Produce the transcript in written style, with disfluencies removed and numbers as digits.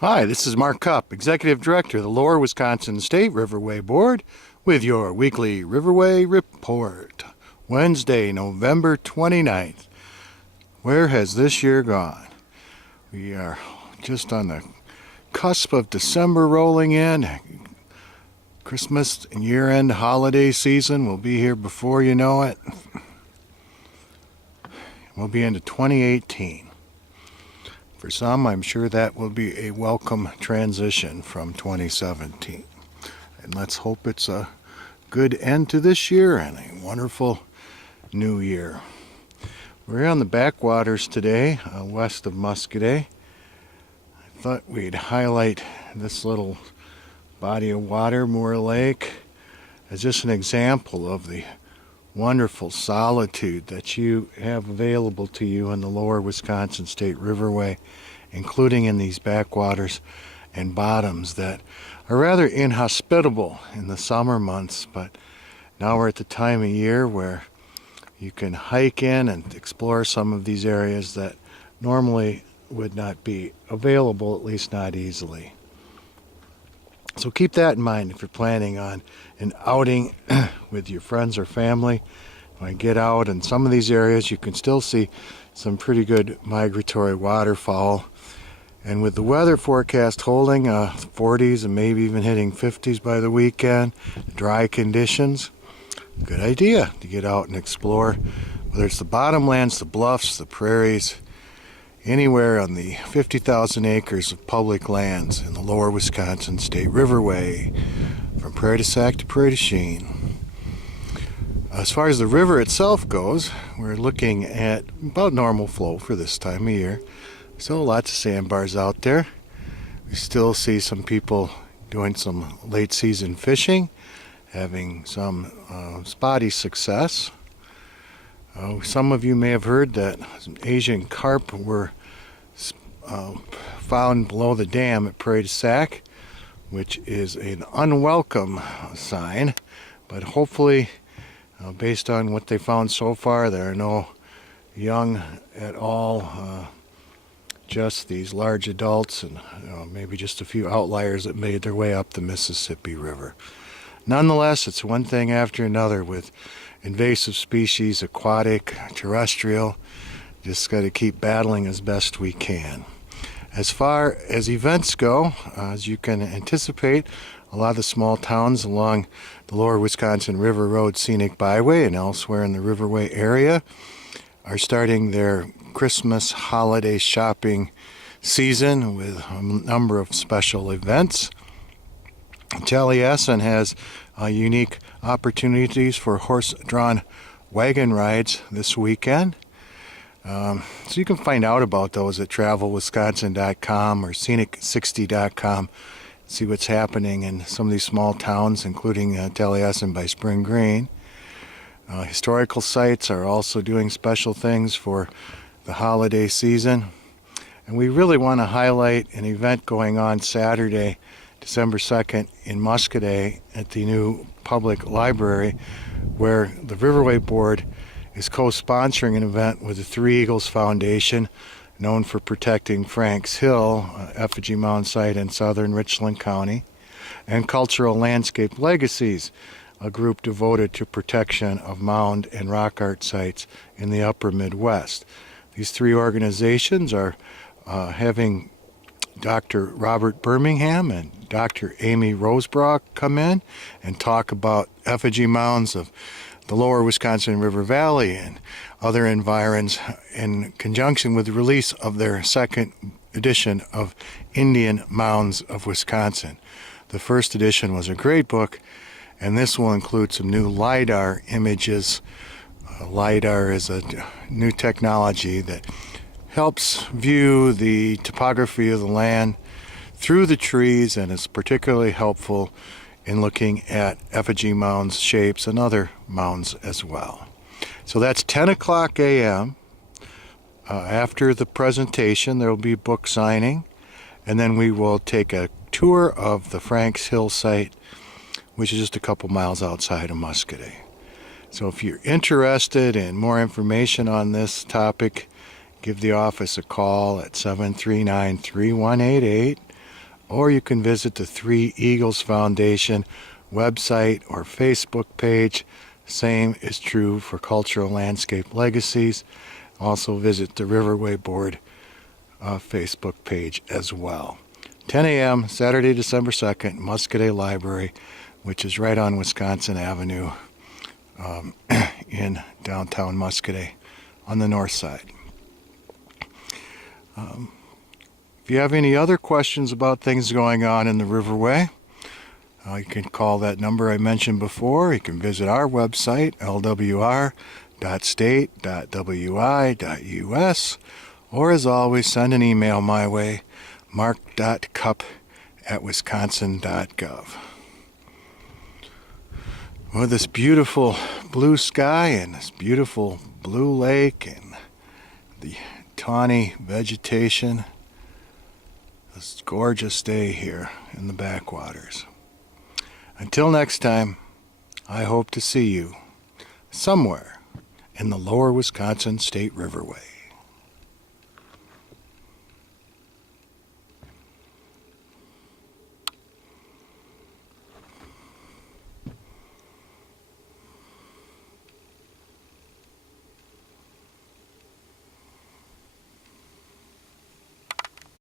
Hi, this is Mark Cupp, Executive Director of the Lower Wisconsin State Riverway Board, with your weekly Riverway Report. Wednesday, November 29th. Where has this year gone? We are just on the cusp of December rolling in. Christmas and year-end holiday season will be here before you know it. We'll be into 2018. For some, I'm sure that will be a welcome transition from 2017. And let's hope it's a good end to this year and a wonderful new year. We're on the backwaters today, west of Muscadet. I thought we'd highlight this little body of water, Moore Lake, as just an example of the wonderful solitude that you have available to you in the Lower Wisconsin State Riverway, including in these backwaters and bottoms that are rather inhospitable in the summer months, but now we're at the time of year where you can hike in and explore some of these areas that normally would not be available, at least not easily. So keep that in mind if you're planning on an outing with your friends or family. When I get out in some of these areas, you can still see some pretty good migratory waterfowl. And with the weather forecast holding 40s and maybe even hitting 50s by the weekend, dry conditions, good idea to get out and explore, whether it's the bottomlands, the bluffs, the prairies, anywhere on the 50,000 acres of public lands in the Lower Wisconsin State Riverway, from Prairie du Sac to Prairie du Chien. As far as the river itself goes, we're looking at about normal flow for this time of year. Still lots of sandbars out there. We still see some people doing some late season fishing, having some spotty success. Some of you may have heard that some Asian carp were found below the dam at Prairie du Sac, which is an unwelcome sign, but hopefully, based on what they found so far, there are no young at all, just these large adults and maybe just a few outliers that made their way up the Mississippi River. Nonetheless, it's one thing after another with invasive species, aquatic, terrestrial. Just got to keep battling as best we can. As far as events go, as you can anticipate, a lot of the small towns along the Lower Wisconsin River Road Scenic Byway and elsewhere in the Riverway area are starting their Christmas holiday shopping season with a number of special events. Taliesin has unique opportunities for horse-drawn wagon rides this weekend. So you can find out about those at travelwisconsin.com or scenic60.com. See what's happening in some of these small towns, including Taliesin by Spring Green. Historical sites are also doing special things for the holiday season. And we really want to highlight an event going on Saturday, December 2nd in Muscadet at the new public library, where the Riverway Board is co-sponsoring an event with the Three Eagles Foundation, known for protecting Franks Hill, effigy mound site in southern Richland County, and Cultural Landscape Legacies, a group devoted to protection of mound and rock art sites in the upper Midwest. These three organizations are having Dr. Robert Birmingham and Dr. Amy Rosebrock come in and talk about effigy mounds of the Lower Wisconsin River Valley and other environs in conjunction with the release of their second edition of Indian Mounds of Wisconsin. The first edition was a great book, and this will include some new LiDAR images. LiDAR is a new technology that helps view the topography of the land through the trees and is particularly helpful in looking at effigy mounds, shapes, and other mounds as well. So that's 10 o'clock a.m. After the presentation, there will be book signing, and then we will take a tour of the Franks Hill site, which is just a couple miles outside of Muscadet. So if you're interested in more information on this topic, give the office a call at 739-3188 or you can visit the Three Eagles Foundation website or Facebook page. Same is true for Cultural Landscape Legacies. Also visit the Riverway Board Facebook page as well. 10 a.m. Saturday, December 2nd, Muscadet Library, which is right on Wisconsin Avenue in downtown Muscadet on the north side. If you have any other questions about things going on in the Riverway, you can call that number I mentioned before. You can visit our website, lwr.state.wi.us, or as always, send an email my way, mark.cupp@wisconsin.gov. With this beautiful blue sky and this beautiful blue lake and the tawny vegetation, this gorgeous day here in the backwaters. Until next time, I hope to see you somewhere in the Lower Wisconsin State Riverway.